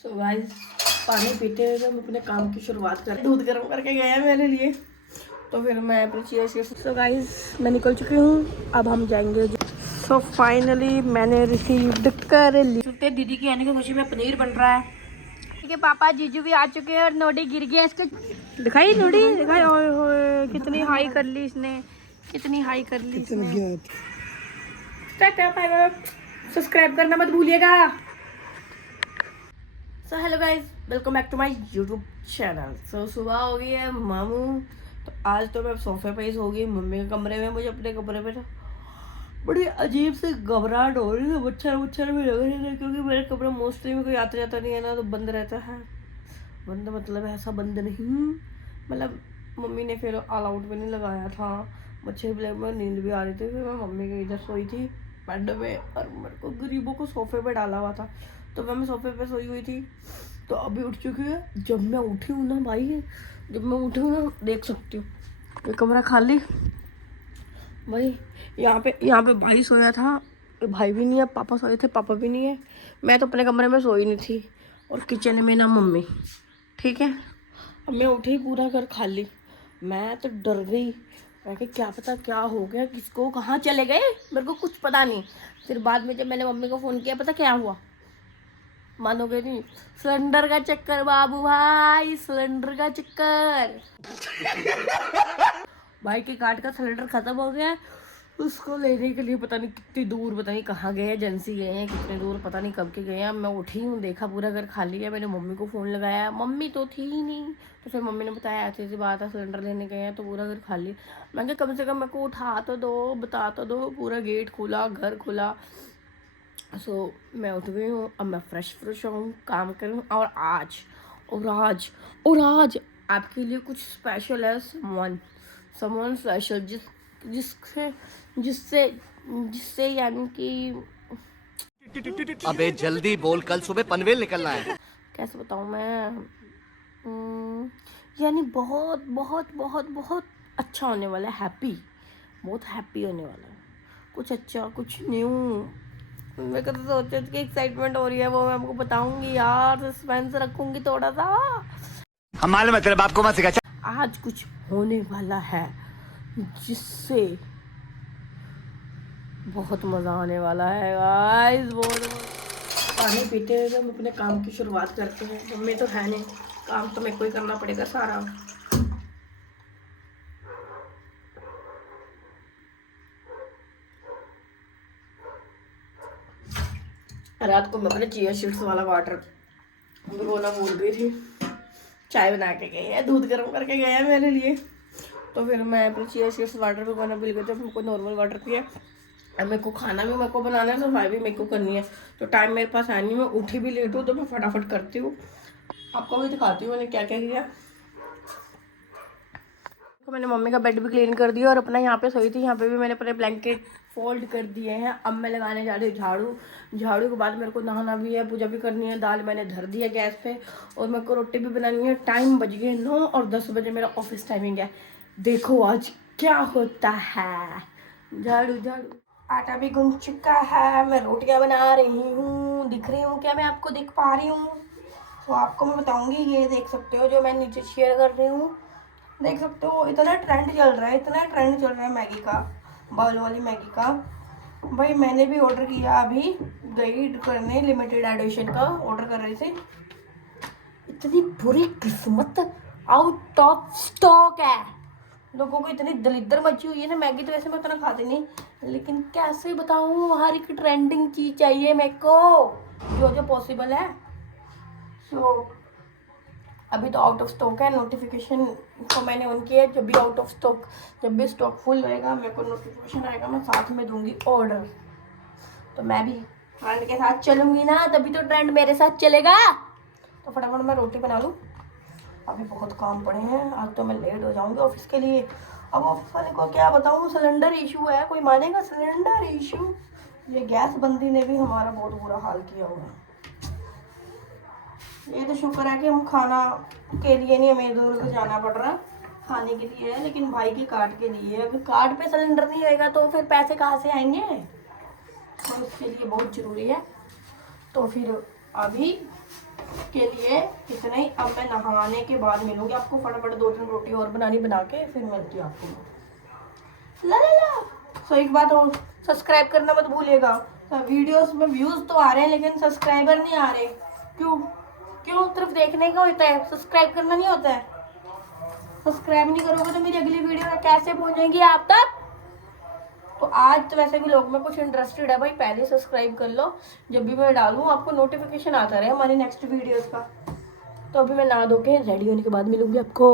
So guys पानी पीते हुए हम अपने काम की शुरुआत करें। दूध गर्म करके गए हैं मेरे लिए, तो फिर मैं अपनी चिया सीड्स। सो गाइस मैं निकल चुकी हूँ, अब हम जाएंगे। सो फाइनली मैंने रिसीव्ड कर ली। दीदी के आने की खुशी में पनीर बन रहा है। ठीक है, पापा जीजू भी आ चुके हैं और नोडी गिर गया इसके। दिखाई नोडी दिखाई। ओए होए कितनी हाई कर ली इसने, कितनी हाई कर ली इसने। सब्सक्राइब करना मत भूलिएगा। So hello guys, welcome back to my YouTube channel. So सुबह हो गई है मामू, तो आज तो मैं सोफे पे ही सो गई मम्मी के कमरे में। मुझे अपने कमरे में बड़ी अजीब सी घबराहट हो रही है, मच्छर भी लग रहे थे, क्योंकि मेरे कमरे मोस्टली में कोई आता जाता नहीं है ना, तो बंद रहता है। बंद मतलब ऐसा बंद नहीं, मतलब मम्मी ने फिर ऑल आउट भी नहीं लगाया था। मच्छर भी लगे, नींद भी आ रही थी। फिर मैं मम्मी के इधर सोई थी बेड में, और मेरे को गरीबों को सोफे पे डाला हुआ था, तो मैं सोफे पे सोई हुई थी। तो अभी उठ चुकी है। जब मैं उठी हूँ ना भाई, जब मैं उठी हूँ ना, देख सकती हूँ ये कमरा खाली भाई। यहाँ पे भाई सोया था, भाई भी नहीं है, पापा सोए थे, पापा भी नहीं है। मैं तो अपने कमरे में सोई नहीं थी, और किचन में ना मम्मी। ठीक है, अब मैं उठी, पूरा घर खाली। मैं तो डर गई, मैं कि क्या पता क्या हो गया, किसको कहाँ चले गए, मेरे को कुछ पता नहीं। फिर बाद में जब मैंने मम्मी को फ़ोन किया, पता क्या हुआ, मानोगे नहीं, सिलेंडर का चक्कर बाबू भाई, सिलेंडर का चक्कर। भाई के कार्ड का सिलेंडर खत्म हो गया, उसको लेने के लिए पता नहीं कितनी दूर, पता नहीं कहाँ गए, एजेंसी गए हैं कितने दूर, पता नहीं कब के गए हैं। मैं उठी हूँ, देखा पूरा घर खाली है। मैंने मम्मी को फ़ोन लगाया, मम्मी तो थी ही नहीं। तो फिर मम्मी ने बताया ऐसी ऐसी बात है, सिलेंडर लेने गए हैं, तो पूरा घर खाली। मैं कहा कम से कम मेरे को उठा तो दो, बता तो दो। पूरा गेट खुला, घर खुला। सो मैं उठ गई हूँ, अब मैं फ्रेश हूँ, काम करूँ। और आज आपके लिए कुछ स्पेशल है। समवन स्पेशल, जिससे जिससे जिससे यानी कि अबे जल्दी बोल, कल सुबह पनवेल निकलना है। कैसे बताऊँ मैं, यानी बहुत बहुत बहुत बहुत अच्छा होने वाला है। बहुत हैप्पी होने वाला है। कुछ अच्छा, कुछ न्यू। मेरे को तो सोचे कि एक्साइटमेंट हो रही है, वो मैं आपको बताऊंगी यार, सस्पेंस रखूंगी थोड़ा सा। हम मालूम है तेरे बाप को मत सिखा। आज कुछ होने वाला है जिससे बहुत मज़ा आने वाला है गाइस। पानी पीते हुए हम अपने काम की शुरुआत करते हैं। मम्मी तो है नहीं, काम तो मेरे को ही करना पड़ेगा सारा। रात को मैं अपने चिया सीड्स वाला वाटर भिगोना भूल गई थी। चाय बना के गए हैं, दूध गर्म करके गए हैं मेरे लिए, तो फिर मैं अपने चिया सीड्स वाटर भिगोना भूल गई थी। मेरे को नॉर्मल वाटर पिया। अब मेरे को खाना भी मेरे को बनाना है, सफाई भी मेरे को करनी है, तो टाइम मेरे पास है नहीं। मैं उठी भी लेट हूँ, तो मैं फटाफट करती हूँ। आपको भी दिखाती हूँ मैंने क्या क्या किया। तो मैंने मम्मी का बेड भी क्लीन कर दिया, और अपना यहाँ पे सोई थी, यहाँ पे भी मैंने अपने ब्लैंकेट फोल्ड कर दिए हैं। अब मैं लगाने जा रही हूँ झाड़ू के बाद मेरे को नहाना भी है, पूजा भी करनी है। दाल मैंने धर दी है गैस पे, और मेरे को रोटी भी बनानी है। टाइम बज गए 9, और 10 बजे मेरा ऑफिस टाइमिंग है। देखो आज क्या होता है। झाड़ू आटा भी गूंथ चुका है, मैं रोटियां बना रही हूँ। दिख रही हूँ क्या, मैं आपको दिख पा रही हूँ? तो आपको मैं बताऊंगी, ये देख सकते हो जो मैं नीचे शेयर कर रही हूँ, देख सकते हो। इतना ट्रेंड चल रहा है मैगी का, बाउल वाली मैगी का। भाई मैंने भी ऑर्डर किया, अभी गई करने, लिमिटेड एडिशन का ऑर्डर कर रही थी। इतनी बुरी किस्मत, आउट ऑफ स्टॉक है। लोगों को इतनी दलिद्र मची हुई है ना। मैगी तो वैसे मैं उतना खाती नहीं, लेकिन कैसे बताऊँ, हर एक ट्रेंडिंग चीज़ चाहिए मेरे को, जो पॉसिबल है। सो अभी तो आउट ऑफ स्टॉक है। नोटिफिकेशन को मैंने ऑन किया है, जब भी आउट ऑफ स्टॉक, जब भी स्टॉक फुल रहेगा मेरे को नोटिफिकेशन आएगा, मैं साथ में दूंगी ऑर्डर। तो मैं भी ट्रेंड के साथ चलूंगी ना, तभी तो ट्रेंड मेरे साथ चलेगा। तो फटाफट मैं रोटी बना लूँ, अभी बहुत काम पड़े हैं। आज तो मैं लेट हो जाऊंगी ऑफिस के लिए। अब ऑफिस वाले को क्या बताऊँ, सिलेंडर इशू है, कोई मानेगा? सिलेंडर इशू, ये गैस बंदी ने भी हमारा बहुत बुरा हाल किया हुआ है। ये तो शुक्र है कि हम खाना के लिए नहीं, हमें इधर उधर जाना पड़ रहा, खाने के लिए है, लेकिन भाई के कार्ड के लिए। अगर कार्ड पे सिलेंडर नहीं होएगा तो फिर पैसे कहाँ से आएंगे? तो इसके लिए बहुत ज़रूरी है। तो फिर अभी अब मैं नहाने के बाद मिलूंगी आपको, फटाफट 2-3 रोटी और बना के फिर मिलती हूँ आपको। ला ला ला। तो एक बात और, सब्सक्राइब करना मत भूलिएगा। वीडियोस में व्यूज तो आ रहे हैं लेकिन सब्सक्राइबर नहीं आ रहे। क्यों सिर्फ देखने का होता है, सब्सक्राइब करना नहीं होता है। सब्सक्राइब नहीं करोगे तो मेरी अगली वीडियो कैसे पहुंचेंगी आप तक। तो आज तो वैसे भी लोग में कुछ इंटरेस्टेड है भाई, पहले सब्सक्राइब कर लो, जब भी मैं डालूं आपको नोटिफिकेशन आता रहे हमारी नेक्स्ट वीडियोस का। तो अभी मैं नहा धो के रेडी होने के बाद मिलूंगी आपको।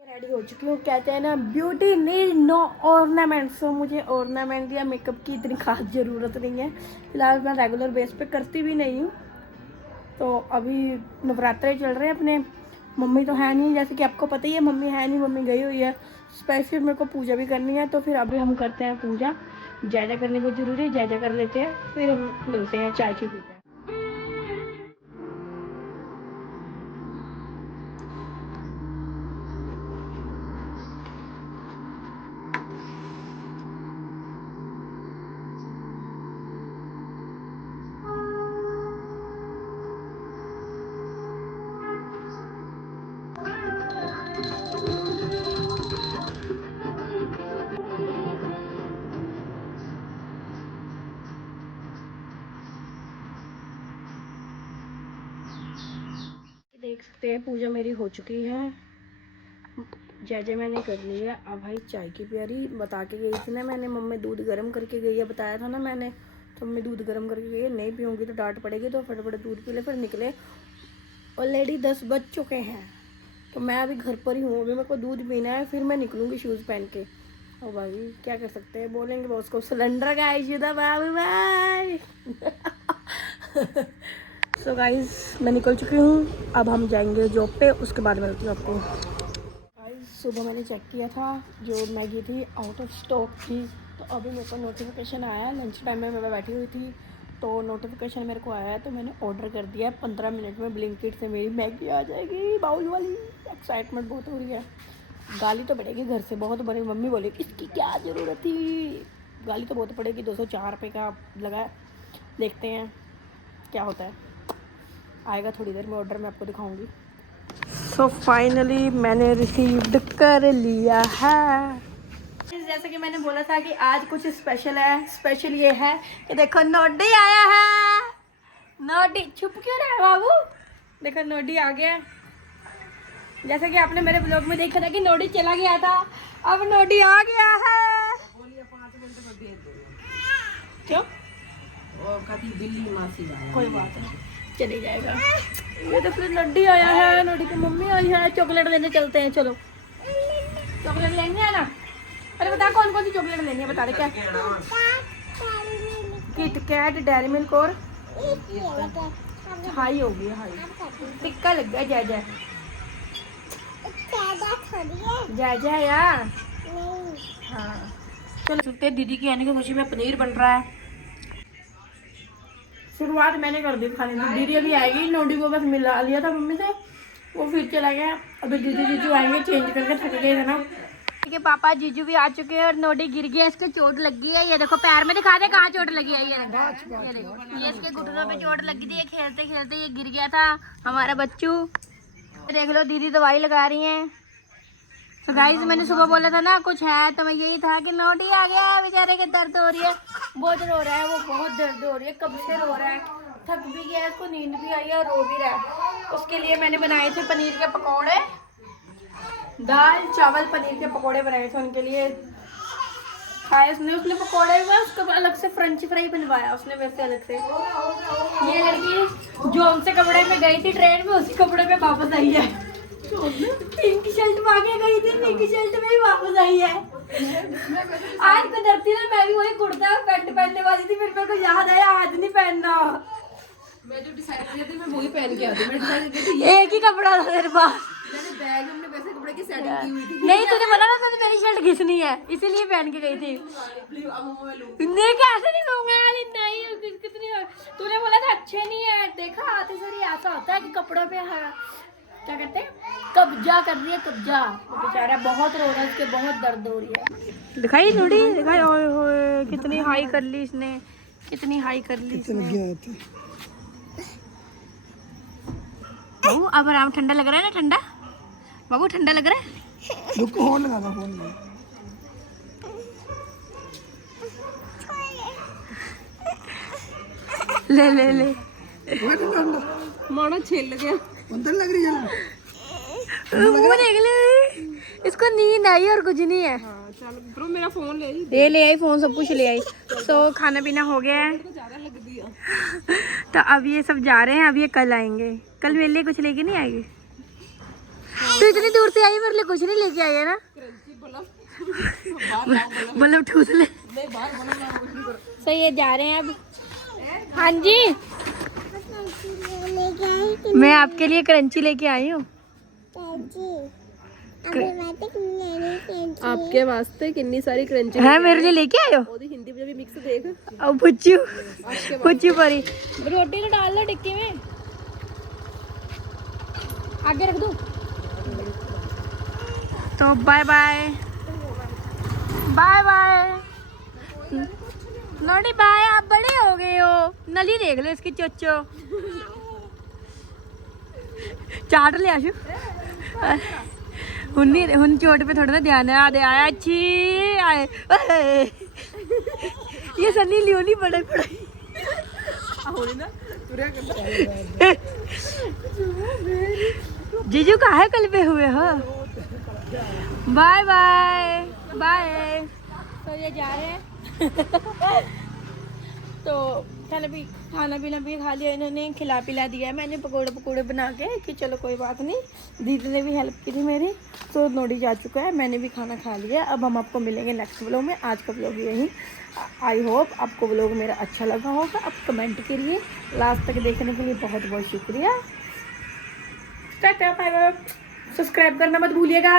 रेडी हो चुकी हूँ। कहते हैं ना ब्यूटी नीड नो ऑर्नामेंट्स, तो मुझे ऑर्नामेंट या मेकअप की इतनी खास ज़रूरत नहीं है। फिलहाल मैं रेगुलर बेस पे करती भी नहीं हूँ। तो अभी नवरात्रे चल रहे हैं अपने, मम्मी तो है नहीं, जैसे कि आपको पता ही है मम्मी है नहीं, मम्मी गई हुई है। स्पेशल मेरे को पूजा भी करनी है, तो फिर अभी हम करते हैं पूजा। जय करने को जरूरी है, जय कर लेते हैं, फिर हम मिलते हैं, चाय पीते हैं। देख सकते हैं पूजा मेरी हो चुकी है, जय मैंने कर ली है। अब भाई चाय की प्यारी बता के गई थी ना मैंने, मम्मी दूध गर्म करके गई है, बताया था ना मैंने। तो मम्मी दूध गर्म करके गई है, नहीं पीऊँगी तो डांट पड़ेगी, तो फटाफट दूध पी ले। फिर निकले, ऑलरेडी 10 बज चुके हैं, तो मैं अभी घर पर ही हूँ। अभी मेरे को दूध पीना है, फिर मैं निकलूँगी शूज़ पहन के। और भाई क्या कर सकते हैं, बोलेंगे बॉस को सिलेंडर का इशू था बाबू भाई। सो गाइस मैं निकल चुकी हूँ, अब हम जाएंगे जॉब पे, उसके बाद मिलती हूँ आपको। गाइस सुबह मैंने चेक किया था, जो मैगी थी आउट ऑफ स्टॉक थी। तो अभी मेरे को नोटिफिकेशन आया, लंच टाइम में मैं बैठी हुई थी तो नोटिफिकेशन मेरे को आया है, तो मैंने ऑर्डर कर दिया है। 15 मिनट में ब्लिंकिट से मेरी मैगी आ जाएगी, बाउल वाली। एक्साइटमेंट बहुत हो रही है। गाली तो पड़ेगी घर से बहुत बड़ी, मम्मी बोलेगी इसकी क्या ज़रूरत थी। गाली तो बहुत पड़ेगी, 204 रुपये का लगा है, देखते हैं क्या होता है। आएगा थोड़ी देर में ऑर्डर, मैं आपको दिखाऊंगी। सो फाइनली मैंने रिसीव्ड कर लिया है। जैसे कि मैंने बोला था कि आज कुछ स्पेशल है। स्पेशल ये है कि देखो नोडी आया है। नोडी छुप क्यों रहा है बाबू, देखो नोडी आ गया। जैसे कि आपने मेरे ब्लॉग में देखा था कि नोडी चला गया था, अब नोडी आ गया है। क्यों? दिल्ली मासी कोई बात नहीं, चली जाएगा। ये तो फिर नोडी आया है, नोडी की मम्मी आई है। चॉकलेट लेने चलते हैं, चलो चॉकलेट लेनी है ना। अरे बता कौन कौन सी चॉकलेट लेनी है, बता दे। क्या? किट कैट, डेयरी मिल्क और हाई हो गई, हाई टिक्का लग गया। जय जय जय जय यार। हाँ चलो सुनते, दीदी की आने की खुशी में पनीर बन रहा है। शुरुआत मैंने कर दी खाने की, दीदी अभी आएगी। नोडी को बस मिला लिया था मम्मी से, वो फिर चला गया। अभी दीदी जीजू आएंगे, चेंज करके थक गए थे ना। के पापा जीजू भी आ चुके हैं और नोडी गिर गया, इसके चोट लगी है। ये देखो पैर में, दिखा दे कहाँ चोट लगी है। ये देखो, ये इसके घुटनों पे चोट लगी थी। ये खेलते खेलते ये गिर गया था हमारा बच्चू। देख लो दीदी दवाई लगा रही हैं। तो गाइस मैंने सुबह बोला था ना कुछ है, तो मैं यही था कि नोडी आ गया, बेचारे के दर्द हो रही है, बहुत रो रहा है वो, बहुत दर्द हो रही है, कब से रो रहा है, थक भी गया है, उसको नींद भी आई है और रो भी रहा है। उसके लिए मैंने बनाए थे पनीर के पकौड़े, दाल चावल पनीर के पकोड़े बनाए थे उनके लिए। खाए उसने पकोड़े में, उसको अलग से फ्रेंच फ्राई बनवाया उसने वैसे अलग से। ये लड़की जो हमसे कपड़े में गई थी ट्रेन में, उसी कपड़े में वापस आई है। पिंक शर्ट मांगे गई थी, पिंक शर्ट में ही वापस आई है। आज को डरती ना, मैं भी वही कुर्ता पैंट पहनने वाली थी, फिर मेरे को याद आया आज नहीं पहनना। मैं जो डिसाइड किया था मैं वही पहन के आती। मैं डिसाइड की थी एक ही कपड़ा था तेरे पास। मैंने बैग में अपने वैसे कपड़े की सेटिंग की हुई थी। नहीं तूने बोला ना तुझे मेरी शर्ट घिसनी है, इसीलिए पहन के गई थी। नहीं कैसे नहीं लूंगा यार, नहीं कितनी, तूने बोला था अच्छे नहीं है। देखा आते सर ऐसा होता है कि कपड़ों पे क्या कहते हैं, कब्जा कर रही है, कब्जा। बेचारा बहुत रो रहा है, उसके बहुत दर्द हो रही है। दिखाई थोड़ी दिखाई, ओए होए कितनी हाई कर ली इसने, कितनी हाई कर ली इसने। बाबू अब आराम, ठंडा लग रहा है ना? ठंडा बाबू, ठंडा लग रहा है? रुको, फोन लगा फोन में। ले ले ले मानो छेल गया। अंदर लग रही है। मुंह निकले, इसको नींद आई और कुछ नहीं है। हाँ चल ब्रो, मेरा फोन ले ये ले आई, फोन सब कुछ ले आई। तो खाना पीना हो गया है, ज्यादा लग दिया। तो अब ये सब जा रहे हैं। अब ये कल आएंगे। कल मेरे लिए कुछ लेके नहीं आएगी? तो इतनी दूर से आई, मेरे लिए कुछ नहीं लेके आई है ना? मतलब ठूस ले। सो ये जा रहे हैं अब। हाँ जी, मैं आपके लिए क्रंची लेके आई हूँ। आपके वास्ते कितनी सारी क्रंची है, मेरे लिए लेके आयो? हिंदी में भी मिक्स देख। अब पुच्चू पुच्चू परी, रोटी तो डाल दो टिक्की में, आगे रख दो। तो bye bye bye bye naughty bye. आप बड़े हो गए हो, नली देख लो इसकी चोचो। चाट ले आशु, हुन चोट पे थोड़ा ना ध्यान है। आधे आया अच्छी आए। ये सनी लियोनी पड़े पड़े। जीजू कहाँ है कल पे हुए हो? Bye bye bye. तो ये जा रहे हैं। तो खाना पीना भी खा लिया इन्होंने, खिला पिला दिया। मैंने पकोड़े बना के कि चलो कोई बात नहीं, दीदी ने भी हेल्प की थी मेरी। तो नोडी जा चुका है, मैंने भी खाना खा लिया। अब हम आपको मिलेंगे नेक्स्ट व्लॉग में। आज का व्लॉग यही। आई होप आपको व्लॉग मेरा अच्छा लगा होगा। आप कमेंट करिए। लास्ट तक देखने के लिए बहुत बहुत शुक्रिया। Tata bye bye. सब्सक्राइब करना मत भूलिएगा।